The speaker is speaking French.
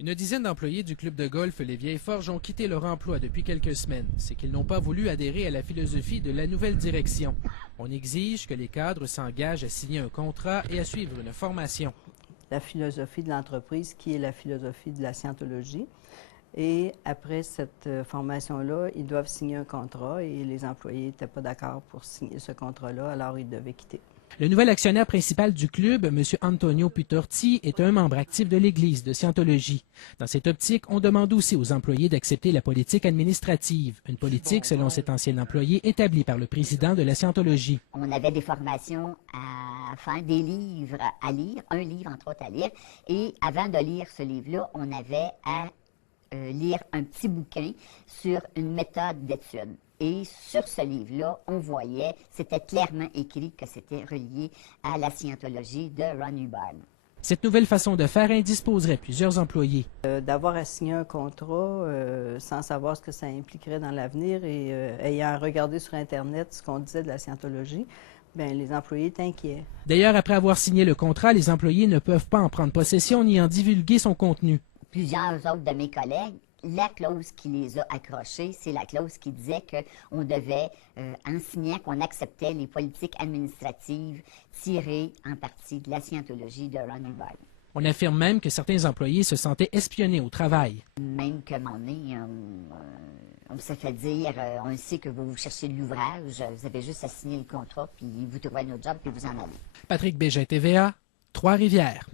Une dizaine d'employés du club de golf Les Vieilles Forges ont quitté leur emploi depuis quelques semaines. C'est qu'ils n'ont pas voulu adhérer à la philosophie de la nouvelle direction. On exige que les cadres s'engagent à signer un contrat et à suivre une formation. La philosophie de l'entreprise, qui est la philosophie de la scientologie. Et après cette formation-là, ils doivent signer un contrat et les employés n'étaient pas d'accord pour signer ce contrat-là, alors ils devaient quitter. Le nouvel actionnaire principal du club, M. Antonio Putorti, est un membre actif de l'Église de Scientologie. Dans cette optique, on demande aussi aux employés d'accepter la politique administrative, une politique, selon cet ancien employé, établie par le président de la Scientologie. On avait des formations à faire, des livres à lire, un livre entre autres à lire, et avant de lire ce livre-là, on avait à lire un petit bouquin sur une méthode d'étude. Et sur ce livre-là, on voyait, c'était clairement écrit que c'était relié à la scientologie de Ron Hubbard. Cette nouvelle façon de faire indisposerait plusieurs employés. D'avoir à signer un contrat sans savoir ce que ça impliquerait dans l'avenir et ayant regardé sur Internet ce qu'on disait de la scientologie, bien, les employés étaient inquiets. D'ailleurs, après avoir signé le contrat, les employés ne peuvent pas en prendre possession ni en divulguer son contenu. Plusieurs autres de mes collègues, la clause qui les a accrochés, c'est la clause qui disait qu'on devait, en signant qu'on acceptait les politiques administratives tirées en partie de la scientologie de Ron Hubbard. On affirme même que certains employés se sentaient espionnés au travail. Même que mon nez, on s'est fait dire, on sait que vous cherchez de l'ouvrage, vous avez juste à signer le contrat, puis vous trouvez un autre job, puis vous en allez. Patrick Bégin, TVA, Trois-Rivières.